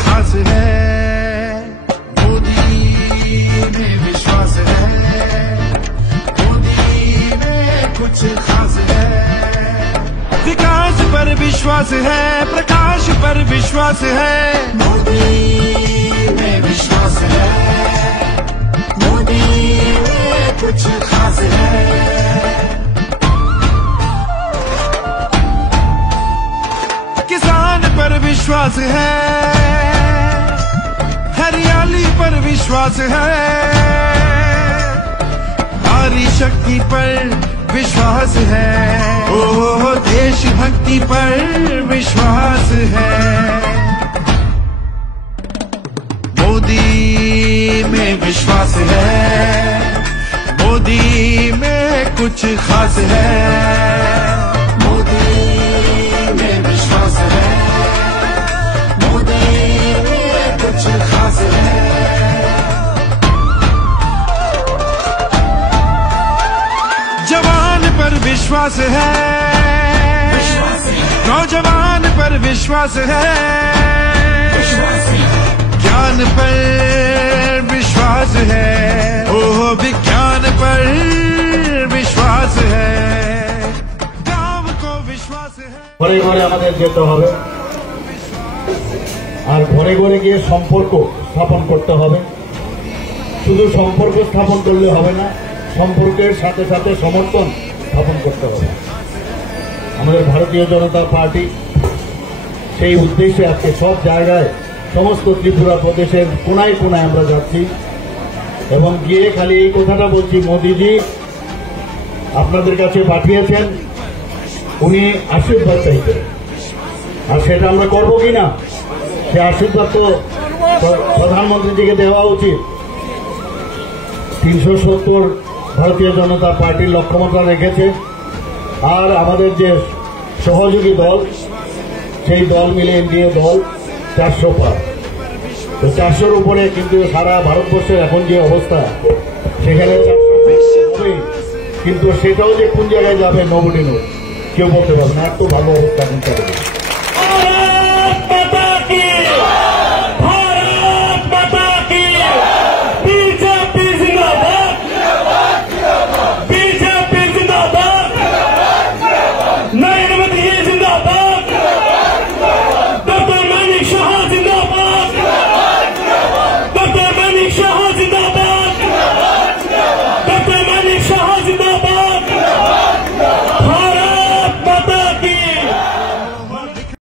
खास है, मोदी में विश्वास है, मोदी में कुछ खास है। विकास पर विश्वास है, प्रकाश पर विश्वास है, मोदी में विश्वास है, मोदी में कुछ खास है। किसान पर विश्वास है, हरियाली पर विश्वास है, नारी शक्ति पर विश्वास है, ओ देशभक्ति पर विश्वास है। मोदी में विश्वास है, मोदी में कुछ खास है, मोदी में विश्वास है, मोदी में कुछ खास है। जवान पर विश्वास है, नौजवान पर विश्वास है, ज्ञान पर विश्वास है, ओ विज्ञान पर विश्वास है, गांव को विश्वास है। ঘরে ঘরে আমাদের যেতে হবে, আর ঘরে ঘরে গিয়ে সম্পর্ক স্থাপন করতে হবে। শুধু সম্পর্ক স্থাপন করলে হবে না, সম্পর্কের সাথে সাথে সমর্থন স্থাপন করতে হবে। আমাদের ভারতীয় জনতা পার্টি সেই উদ্দেশ্যে আজকে সব জায়গায় সমস্ত ত্রিপুরা প্রদেশের কোনায় কোনায় আমরা যাচ্ছি এবং গিয়ে খালি এই কথাটা বলছি, মোদিজি আপনাদের কাছে পাঠিয়েছেন, উনি আশীর্বাদ চাইতেন, আর সেটা আমরা করবো কিনা, সে আশীর্বাদ তো প্রধানমন্ত্রীজিকে দেওয়া উচিত। 370 ভারতীয় জনতা পার্টির লক্ষ্যমাত্রা রেখেছে, আর আমাদের যে সহযোগী দল সেই দল মিলে এনডিএ দল 400 পার, তো 400-র উপরে কিন্তু সারা ভারতবর্ষের এখন যে অবস্থা সেখানে 400 হবে, কিন্তু সেটাও যে কোন জায়গায় যাবে নোবডি নো, কেউ বলতে পারবে না, এত ভালো অবস্থা এখন চলে।